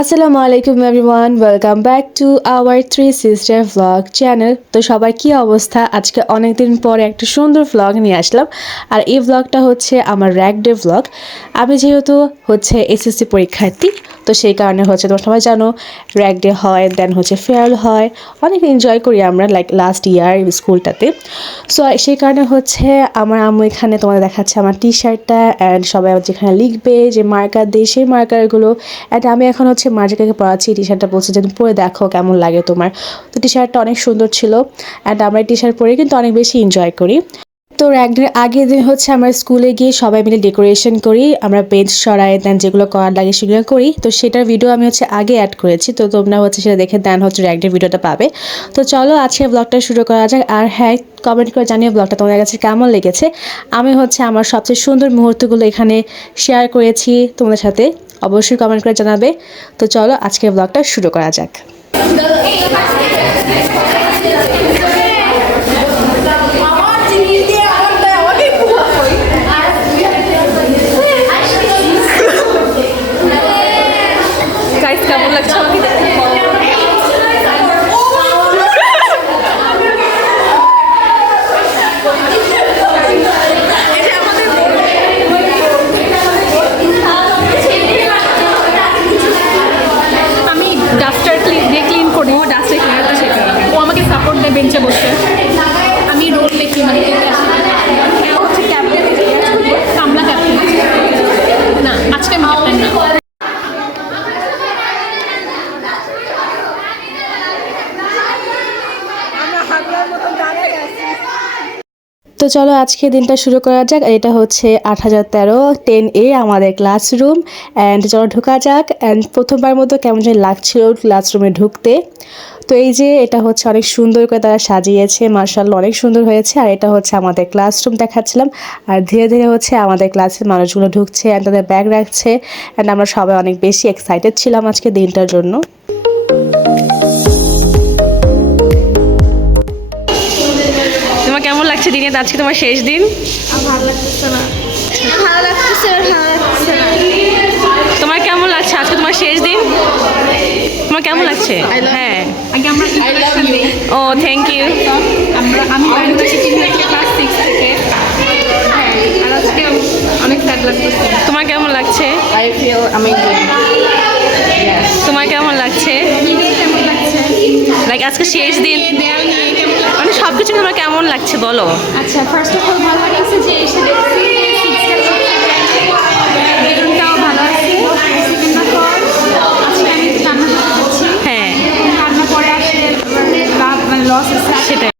আসসালামু আলাইকুম everyone, welcome back to our three sister vlog channel. তো সবার কী অবস্থা? আজকে অনেক দিন পরে একটা সুন্দর ভ্লগ নিয়ে আসলাম। আর এই ভ্লগটা হচ্ছে আমার র্যাক ডে ভ্লগ। আমি যেহেতু হচ্ছে এসএসসি পরীক্ষার্থী, তো সেই কারণে হচ্ছে তোমরা সবাই জানো র্যাক ডে হয়, দেন হচ্ছে ফেয়ারওয়েল হয়, অনেক এনজয় করি আমরা লাইক লাস্ট ইয়ার স্কুলটাতে। সো সেই কারণে হচ্ছে আমার আম্মু এখানে তোমাদের দেখাচ্ছে আমার টি শার্টটা, অ্যান্ড সবাই যেখানে লিখবে যে মার্কার দিয়ে সেই মার্কারগুলো। অ্যান্ড আমি এখন হচ্ছে মার্জিকাকে পড়াচ্ছি, টি শার্টটা বলছে যে তুমি পরে দেখো কেমন লাগে তোমার। তো টি শার্টটা অনেক সুন্দর ছিল, অ্যান্ড আমরা টি শার্ট পরে কিন্তু অনেক বেশি এনজয় করি। তো একদিন আগের দিন হচ্ছে আমরা স্কুলে গিয়ে সবাই মিলে ডেকোরেশন করি, আমরা বেঞ্চ সরাই, দেন যেগুলো করার লাগে সেগুলো করি। তো সেটার ভিডিও আমি হচ্ছে আগে অ্যাড করেছি, তো তোমরা হচ্ছে সেটা দেখে দেন হচ্ছে র্যাক ডে ভিডিওটা পাবে। তো চলো আজকে ব্লগটা শুরু করা যাক। আর হ্যাঁ, কমেন্ট করে জানিয়ে ব্লগটা তোমাদের কাছে কেমন লেগেছে। আমি হচ্ছে আমার সবচেয়ে সুন্দর মুহূর্তগুলো এখানে শেয়ার করেছি তোমাদের সাথে, অবশ্যই কমেন্ট করে জানাবে। তো চলো আজকে ব্লগটা শুরু করা যাক। কেমন লাগছে আমাকে দেখতে? আমি ডাস্টার দিয়ে ক্লিন করি, ও ডাস্টে ক্লিন করতে শেখে। ও আমাকে সাপোর্ট দেয় বেঞ্চে বসে। আমি রোল লিখি, মানে ও হচ্ছে ক্যাপ্টেন, কামলা ক্যাপ্টেন। না, আজকে আমি ক্যাপ্টেন না। তো চলো আজকে দিনটা শুরু করা যাক। এটা হচ্ছে 8013 10A আমাদের ক্লাসরুম, অ্যান্ড চলো ঢোকা যাক। অ্যান্ড প্রথমবার মতো কেমন যেন লাগছিল ক্লাসরুমে ঢুকতে। তো এই যে এটা হচ্ছে অনেক সুন্দর করে তারা সাজিয়েছে, মার্শাল্লাহ অনেক সুন্দর হয়েছে। আর এটা হচ্ছে আমাদের ক্লাসরুম দেখাচ্ছিলাম। আর ধীরে ধীরে হচ্ছে আমাদের ক্লাসের মানুষগুলো ঢুকছে অ্যান্ড তাদের ব্যাগ রাখছে, অ্যান্ড আমরা সবাই অনেক বেশি এক্সাইটেড ছিলাম আজকে দিনটার জন্য। তোমার কেমন লাগছে দিনে? আজকে তোমার শেষ দিন। ভালো লাগতেছে না। তোমার কেমন লাগছে? আজকে তোমার শেষ দিন। তোমার কেমন লাগছে? হ্যাঁ, আগে আমরা ইন্ট্রোডাকশন দিই। ও থ্যাংক ইউ। আমি বাড়িতে ক্লাস 6 থেকে। হ্যাঁ, আর আজকে অনেক স্যাড লাগতেছে। তোমার কেমন লাগছে? I feel amazing. তোমার কেমন লাগছে? কেমন লাগছে? লাইক আজকে শেষ দিন, দেয়াল নিয়ে কেমন লাগছে? মানে সব কিছু তোমার কেমন লাগছে বলো? আচ্ছা, ফার্স্ট অফ অল ভালো লাগছে যে এসে দেখছি বেলুনটাও ভালো আছে। সেকেন্ড অফ অল আজকে আমি রান্না করতে যাচ্ছি। হ্যাঁ, রান্না করে আসলে লাভ মানে লস আছে। সেটাই।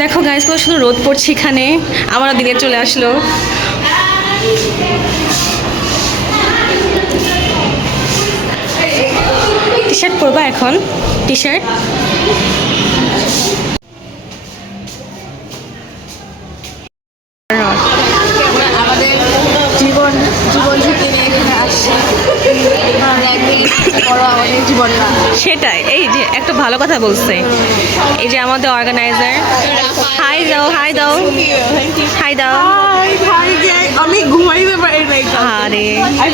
দেখো গাইস, কত সুন্দর রোদ পড়ছে এখানে। আমারও দিনে চলে আসলো। টি শার্ট পরবা এখন? টি শার্ট আমাদের জীবন ঝুঁকি নিয়ে এখানে আসছে। বড় আমাদের জীবন না। সেটাই। এই যে একটা ভালো কথা বলছে, এই যে আমাদের অর্গানাইজার। হাই দাও, হাই দাও, হাই দাও। আমি ঘুমাইতে পারি নাই। আরে হাই,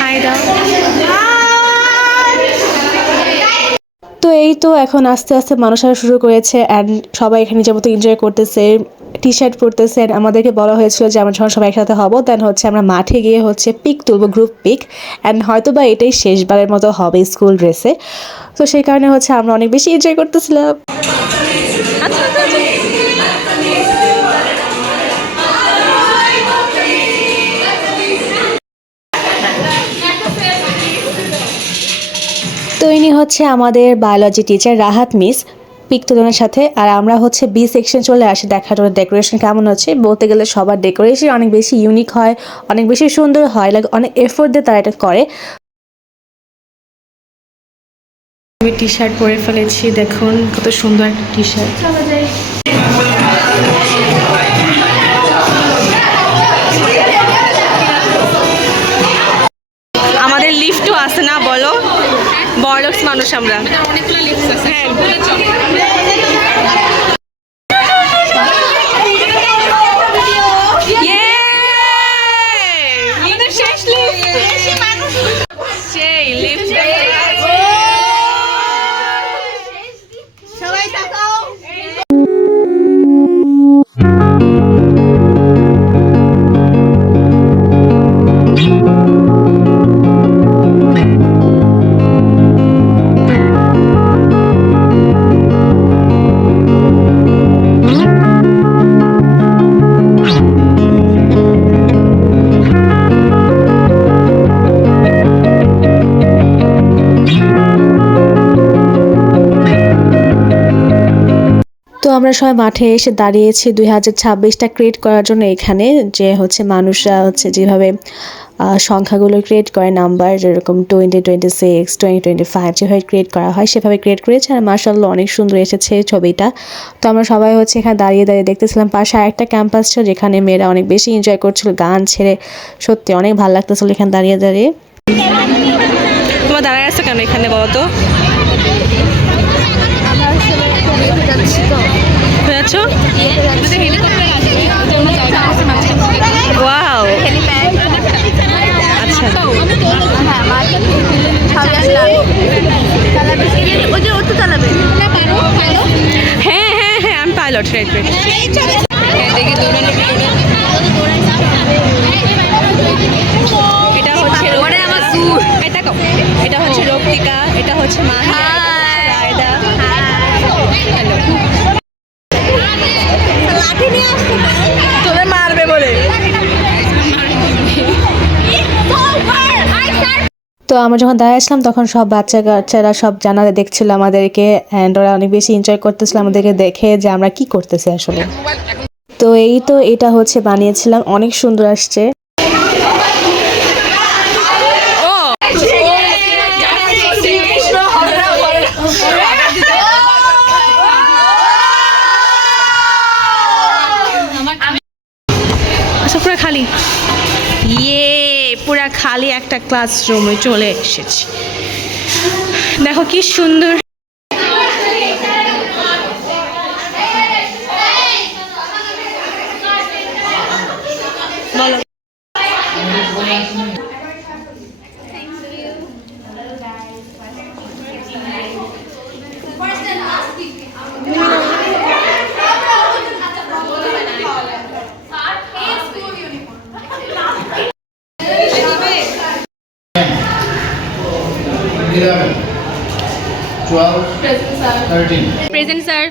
হাই দাও। তো এই তো এখন আস্তে আস্তে মানুষ আসা শুরু করেছে, অ্যান্ড সবাই এখানে নিজের মতো এনজয় করতেছে, টি শার্ট পরতেছে। আমাদেরকে বলা হয়েছিল যে আমরা যখন সবাই একসাথে হবো দেন হচ্ছে আমরা মাঠে গিয়ে হচ্ছে পিক তুলবো, গ্রুপ পিক। অ্যান্ড হয়তো বা এটাই শেষবারের মতো হবে স্কুল ড্রেসে। তো সেই কারণে হচ্ছে আমরা অনেক বেশি এনজয় করতেছিলাম। আচ্ছা আচ্ছা আচ্ছা। তো ইনি হচ্ছে আমাদের biology teacher Rahat miss, pic তুলনের সাথে। আর আমরা হচ্ছে বি সেকশন চলে আসি দেখার জন্য ডেকোরেশন কেমন হচ্ছে। বলতে গেলে সবার ডেকোরেশন অনেক বেশি ইউনিক হয়, অনেক বেশি সুন্দর হয়, লাইক অনেক এফোর্ট দিয়ে তারা এটা করে। আমি টি শার্ট পরে ফেলেছি, দেখুন কত সুন্দর একটা টি শার্ট। আমাদের লিফটও আছে না বলো? বড়লোকস মানুষ আমরা। অনেকগুলো লিপস আছে। হ্যাঁ। বলে চল। আমাদের শেষ লিফট। সেই লিফট। সবাই তাকাও। তো আমরা সবাই মাঠে এসে দাঁড়িয়েছি 2026টা ক্রিয়েট করার জন্য এখানে, যে হচ্ছে মানুষরা হচ্ছে যেভাবে সংখ্যাগুলো ক্রিয়েট করে, নাম্বার যেরকম 2026 2025 যেভাবে ক্রিয়েট করা হয় সেভাবে ক্রিয়েট করেছে। আর মার্শাল্লাহ অনেক সুন্দর এসেছে ছবিটা। তো আমরা সবাই হচ্ছে এখানে দাঁড়িয়ে দাঁড়িয়ে দেখতেছিলাম। পাশে আরেকটা ক্যাম্পাস ছিল যেখানে মেয়েরা অনেক বেশি এনজয় করছিল গান ছেড়ে, সত্যি অনেক ভালো লাগতেছিল এখানে দাঁড়িয়ে দাঁড়িয়ে। তোমরা দাঁড়ায় আছো কেন এখানে বলো তো? যাচ্ছ? ওয়াও, আচ্ছা। হ্যাঁ হ্যাঁ হ্যাঁ, আমি পাইলট। Right right. এটা হচ্ছে এটা হচ্ছে রক্তিকা, এটা হচ্ছে মাহিয়া, রায়দা। হ্যালো। তোদের মারবে বলে। তো আমরা যখন দাঁড়িয়েছিলাম তখন সব বাচ্চা কাচ্চারা সব জানালা দেখছিল আমাদেরকে, অ্যান্ড ওরা অনেক বেশি এনজয় করতেছিল আমাদেরকে দেখে যে আমরা কি করতেছি আসলে। তো এটা হচ্ছে বানিয়েছিলাম, অনেক সুন্দর আসছে। আচ্ছা, পুরো খালি। পুরা খালি একটা ক্লাসরুমে চলে এসেছি। দেখো কি সুন্দর। বলো। Present sir.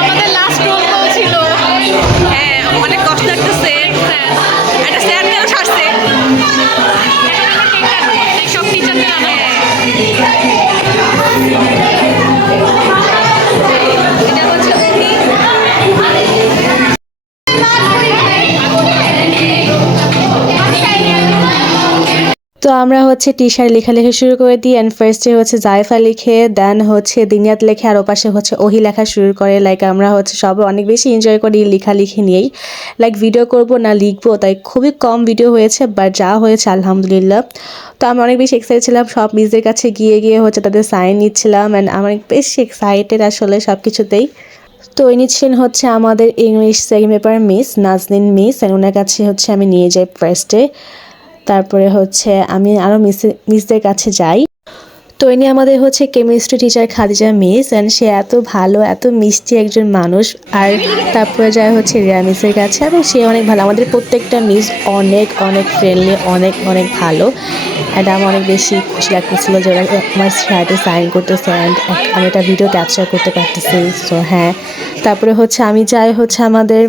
আমাদের লাস্ট রোল ছিল। হ্যাঁ, অনেক কষ্ট লাগতেছে। একটা স্যার কেন ছাড়ছে? সব টিচারদের আনা। এটা হচ্ছে অভি। তো আমরা হচ্ছে টি শার্ট লেখালেখি শুরু করে দিই, অ্যান্ড ফার্স্টে হচ্ছে জাইফা লিখে, দেন হচ্ছে দিনিয়াত লেখে, আর ওপাশে হচ্ছে ওহি লেখা শুরু করে। লাইক আমরা হচ্ছে সবাই অনেক বেশি এনজয় করি লেখালেখি নিয়েই। লাইক ভিডিও করব না লিখবো, তাই খুবই কম ভিডিও হয়েছে, বাট যা হয়েছে আলহামদুলিল্লাহ। তো আমরা অনেক বেশি এক্সাইটেড ছিলাম, সব মিসদের কাছে গিয়ে গিয়ে হচ্ছে তাদের সাইন নিচ্ছিলাম, অ্যান্ড আমি অনেক বেশি এক্সাইটেড আসলে সব কিছুতেই। তো ইনি ছিলেন হচ্ছে আমাদের English second paper miss Nazneen miss, and ওনার কাছে হচ্ছে আমি নিয়ে যাই ফার্স্টে। তারপরে হচ্ছে আমি আরও মিসদের কাছে যাই। তো ইনি আমাদের হচ্ছে chemistry teacher Khadija miss, and সে এত ভালো এত মিষ্টি একজন মানুষ। আর তারপরে যায় হচ্ছে রিয়া মিসের কাছে, এবং সে অনেক ভালো। আমাদের প্রত্যেকটা মিস অনেক অনেক ফ্রেন্ডলি, অনেক অনেক ভালো। অ্যান্ড আমার অনেক বেশি খুশি লাগতেছিলো যে ওরা আমার শার্টে সাইন করতেছে, অ্যান্ড আমি একটা ভিডিও ক্যাপচার করতে পারতেছি। সো হ্যাঁ, তারপরে হচ্ছে আমি যাই হচ্ছে আমাদের।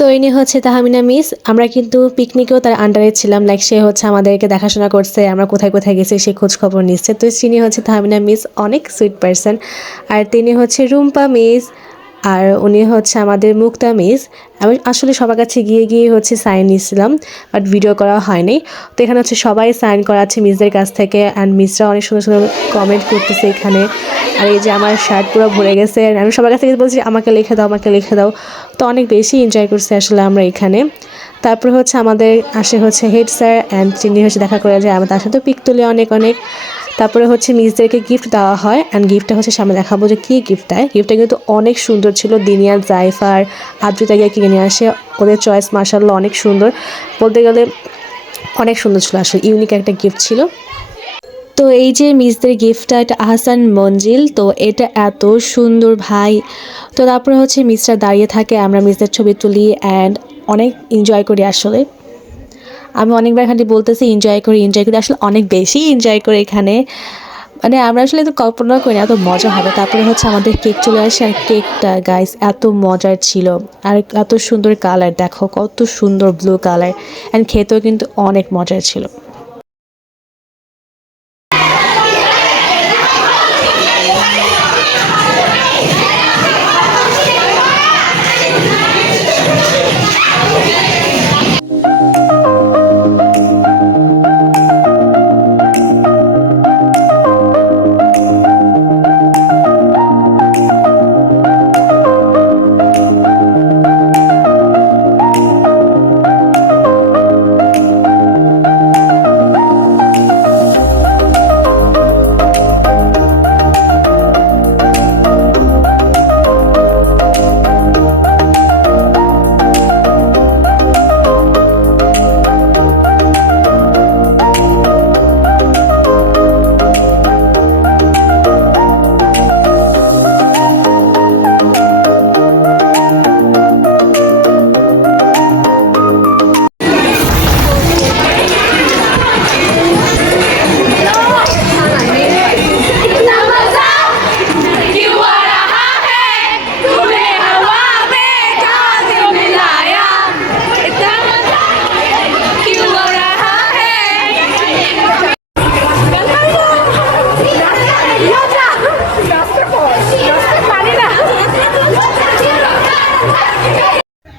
তো ইনি হচ্ছে তাহমিনা মিস। আমরা কিন্তু পিকনিকেও তার আন্ডারে ছিলাম, লাইক সে হচ্ছে আমাদেরকে দেখাশোনা করছে, আমরা কোথায় কোথায় গেছি সে খোঁজ খবর নিচ্ছে। তো তিনি হচ্ছে তাহমিনা মিস, অনেক সুইট পারসন। আর তিনি হচ্ছে রুম্পা মিস, আর উনি হচ্ছে আমাদের মুক্তা মিস। আমি আসলে সবার কাছে গিয়ে গিয়ে হচ্ছে সাইন নিয়েছিলাম, বাট ভিডিও করা হয়নি। তো এখানে হচ্ছে সবাই সাইন করাচ্ছে মিসদের কাছ থেকে, অ্যান্ড মিসরা অনেক সুন্দর সুন্দর কমেন্ট করতেছে এখানে। আর এই যে আমার শার্ট পুরো ভরে গেছে, আমি সবার কাছ থেকে বলছি আমাকে লিখে দাও, আমাকে লিখে দাও। তো অনেক বেশি এনজয় করছি আসলে আমরা এখানে। তারপর হচ্ছে আমাদের আসে হচ্ছে হেড স্যার অ্যান্ড চিনি হচ্ছে দেখা করে যায়, আমরা তার সাথে পিক তুলি অনেক অনেক। তারপরে হচ্ছে মিসদেরকে গিফট দেওয়া হয় অ্যান্ড গিফটটা হচ্ছে সামনে দেখাবো যে কী গিফট দেয়। গিফটটা কিন্তু অনেক সুন্দর ছিল, দিনিয়া জাইফা আর আদ্রিতা গিয়ে কিনে নিয়ে আসে। ওদের চয়েস মার্শাল্লাহ অনেক সুন্দর, বলতে গেলে অনেক সুন্দর ছিল, আসলে ইউনিক একটা গিফট ছিল। তো এই যে মিসদের গিফটটা, এটা আহসান মঞ্জিল, তো এটা এত সুন্দর ভাই। তো তারপরে হচ্ছে মিসরা দাঁড়িয়ে থাকে, আমরা মিসদের ছবি তুলি অ্যান্ড অনেক এনজয় করি। আসলে আমি অনেকবার খালি বলতেছি এনজয় করি এনজয় করি, আসলে অনেক বেশি এনজয় করি এখানে, মানে আমরা আসলে তো কল্পনা করি না এত মজা হবে। তারপরে হচ্ছে আমাদের কেক চলে আসে, আর কেকটা গাইস এত মজার ছিল আর এত সুন্দর কালার, দেখো কত সুন্দর ব্লু কালার, অ্যান্ড খেতেও কিন্তু অনেক মজার ছিল।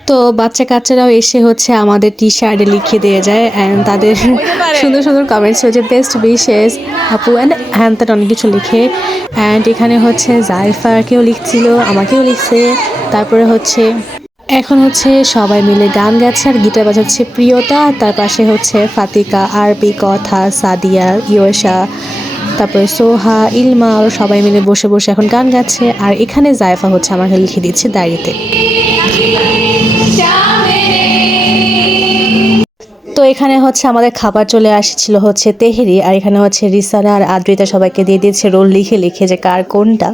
তো বাচ্চা কাচ্চারাও এসে হচ্ছে আমাদের টি শার্টে লিখে দিয়ে যায় অ্যান্ড তাদের সুন্দর সুন্দর কমেন্টস হচ্ছে বেস্ট উইশেস আপু অ্যান্ড হ্যান ত্যান অনেক কিছু লিখে। অ্যান্ড এখানে হচ্ছে জাইফারকেও লিখছিল, আমাকেও লিখছে। তারপরে হচ্ছে এখন হচ্ছে সবাই মিলে গান গাচ্ছে আর গিটার বাজাচ্ছে প্রিয়তা, তার পাশে হচ্ছে ফাতিকা, আরবি, কথা, সাদিয়া, ইয়োশা, তারপরে সোহা, ইলমা, আর সবাই মিলে বসে বসে এখন গান গাচ্ছে। আর এখানে জাইফা হচ্ছে আমাকে লিখে দিচ্ছে ডায়েরিতে। তো এখানে হচ্ছে আমাদের খাবার চলে আসছিল হচ্ছে তেহেরি, আর এখানে হচ্ছে রিসানা আর আদ্রিতা সবাইকে দিয়ে দিয়েছে রোল লিখে লিখে যে কার কোনটা।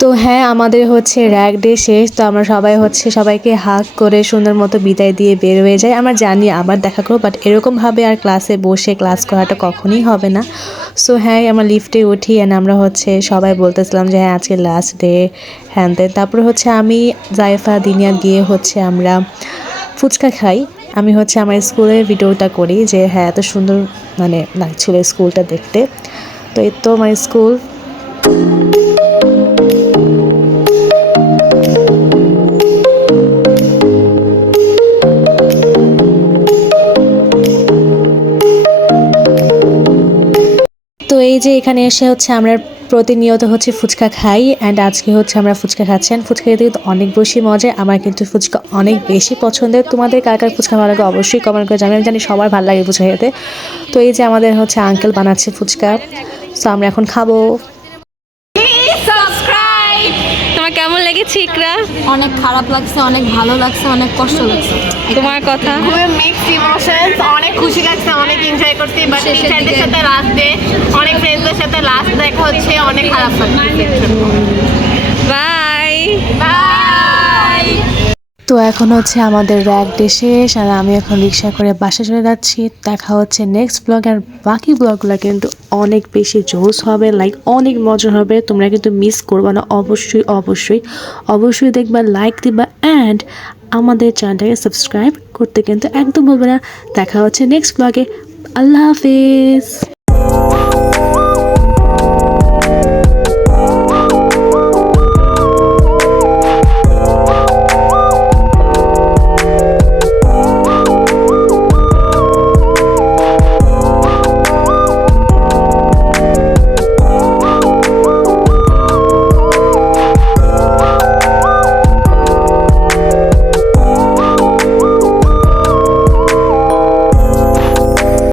তো হ্যাঁ, আমাদের হচ্ছে র্যাগ ডে শেষ, তো আমরা সবাই হচ্ছে সবাইকে হাগ করে সুন্দর মতো বিদায় দিয়ে বের হয়ে যাই। আমরা জানি আবার দেখা করবো, বাট এরকমভাবে আর ক্লাসে বসে ক্লাস করাটা কখনোই হবে না। সো হ্যাঁ, আমরা লিফটে উঠি অ্যান্ড আমরা হচ্ছে সবাই বলতেছিলাম যে হ্যাঁ আজকে লাস্ট ডে হ্যান দেন। তারপরে হচ্ছে আমি, জাইফা, দিনিয়া গিয়ে হচ্ছে আমরা ফুচকা খাই। আমি হচ্ছে আমার স্কুলের ভিডিওটা করি যে হ্যাঁ এত সুন্দর মানে লাগছিল স্কুলটা দেখতে। তো এই তো আমার স্কুল। তো এই যে এখানে এসে হচ্ছে আমরা প্রতিনিয়ত হচ্ছে ফুচকা খাই অ্যান্ড আজকে হচ্ছে আমরা ফুচকা খাচ্ছি। ফুচকা খেতে কিন্তু অনেক বেশি মজা, আমার কিন্তু ফুচকা অনেক বেশি পছন্দের। তোমাদের কার কার ফুচকা ভালো লাগে অবশ্যই কমেন্ট করে জানাবেন, আমি জানি সবার ভালো লাগে ফুচকা খেতে। তো এই যে আমাদের হচ্ছে আঙ্কেল বানাচ্ছে ফুচকা, তো আমরা এখন খাবো। সাবস্ক্রাইব। তো তোমার কেমন লেগেছে ইকরা? অনেক খারাপ লাগছে, অনেক ভালো লাগছে, অনেক কষ্ট লাগছে। তোমার কথা? খুবই মিক্সড ইমোশনস, অনেক খুশি লাগছে, অনেক এনজয় করছি, বাট টিচারদের সাথে লাস্ট ডে, অনেক ফ্রেন্ডসদের সাথে লাস্ট দেখা হচ্ছে, অনেক খারাপ লাগছে। বাই। বাই। তো এখন হচ্ছে আমাদের র্যাক ডে শেষ আর আমি এখন রিক্সা করে বাসা চলে যাচ্ছি। দেখা হচ্ছে নেক্সট ব্লগ, আর বাকি ব্লগগুলো কিন্তু অনেক বেশি জোস হবে, লাইক অনেক মজা হবে। তোমরা কিন্তু মিস করবে না, অবশ্যই অবশ্যই অবশ্যই দেখবা, লাইক দিবা অ্যান্ড আমাদের চ্যানেলটাকে সাবস্ক্রাইব করতে কিন্তু একদম ভুলবে না। দেখা হচ্ছে নেক্সট ব্লগে। আল্লাহ হাফেজ।